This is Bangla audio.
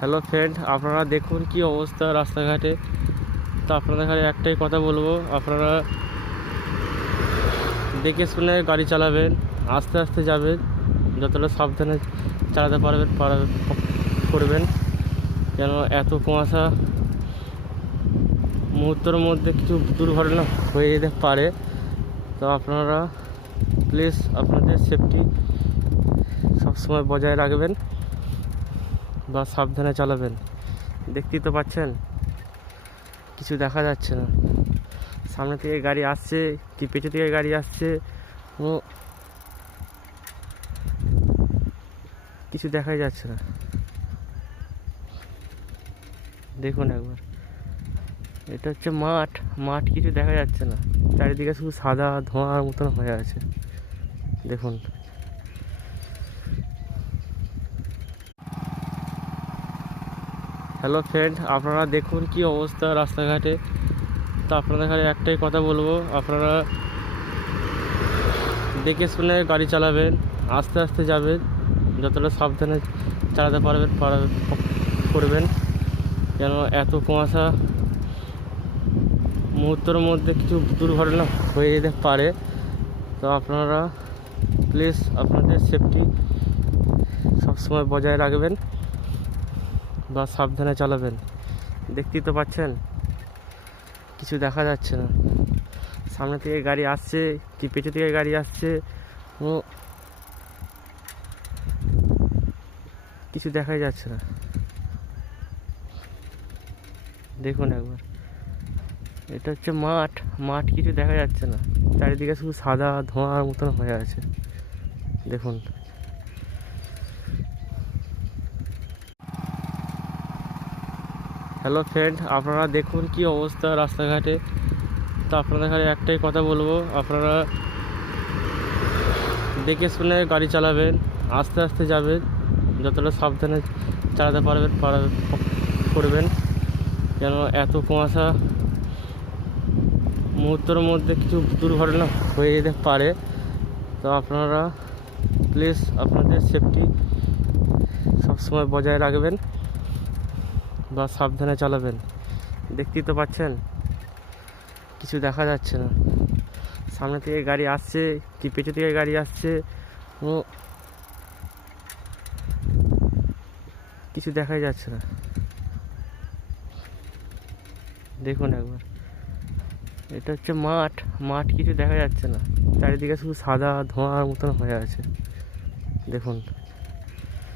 হ্যালো ফ্রেন্ড, আপনারা দেখুন কি অবস্থা রাস্তাঘাটে। তো আপনাদের কাছে একটাই কথা বলবো, আপনারা দেখে শুনে গাড়ি চালাবেন, আস্তে আস্তে যাবেন, যতটা সাবধানে চালাতে করবেন। কেন এত কুয়াশা, মুহূর্তের মধ্যে কিছু দুর্ঘটনা হয়ে যেতে পারে। তো আপনারা প্লিজ আপনাদের সেফটি সবসময় বজায় রাখবেন বা সাবধানে চালাবেন। দেখতেই তো পাচ্ছেন কিছু দেখা যাচ্ছে না, সামনে থেকে গাড়ি আসছে কি পেছন থেকে গাড়ি আসছে কোনো কিছু দেখাই যাচ্ছে না। দেখুন একবার, এটা হচ্ছে মাঠ কিছু দেখা যাচ্ছে না, চারিদিকে শুধু সাদা ধোঁয়ার মতন হয়ে আছে। দেখুন, হ্যালো ফ্রেন্ড, আপনারা দেখুন কি অবস্থা রাস্তাঘাটে। তো আপনাদের কাছে একটাই কথা বলবো, আপনারা দেখে শুনে গাড়ি চালাবেন, আস্তে আস্তে যাবেন, যতটা সাবধানে চালাতে করবেন। কেন এত কুয়াশা, মুহূর্তের মধ্যে কিছু দুর্ঘটনা হয়ে যেতে পারে। তো আপনারা প্লিজ আপনাদের সেফটি সবসময় বজায় রাখবেন বা সাবধানে চালাবেন। দেখতেই তো পাচ্ছেন কিছু দেখা যাচ্ছে না, সামনে থেকে গাড়ি আসছে কি পেছন থেকে গাড়ি আসছে কোনো কিছু দেখাই যাচ্ছে না। দেখুন একবার, এটা হচ্ছে মাঠ কিছু দেখা যাচ্ছে না, চারিদিকে শুধু সাদা ধোঁয়ার মতন হয়ে আছে। দেখুন, হ্যালো ফ্রেন্ড, আপনারা দেখুন কি অবস্থা রাস্তাঘাটে। তো আপনাদের কাছে একটাই কথা বলবো, আপনারা দেখে শুনে গাড়ি চালাবেন, আস্তে আস্তে যাবেন, যতটা সাবধানে চালাতে করবেন। কেন এত কুয়াশা, মুহূর্তের মধ্যে কিছু দুর্ঘটনা হয়ে যেতে পারে। তো আপনারা প্লিজ আপনাদের সেফটি সবসময় বজায় রাখবেন বা সাবধানে চালাবেন। দেখতেই তো পাচ্ছেন কিছু দেখা যাচ্ছে না, সামনে থেকে গাড়ি আসছে কি পেছন থেকে গাড়ি আসছে কোনো কিছু দেখাই যাচ্ছে না। দেখুন একবার, এটা হচ্ছে মাঠ কিছু দেখা যাচ্ছে না, চারিদিকে শুধু সাদা ধোঁয়ার মতন হয়ে আছে। দেখুন।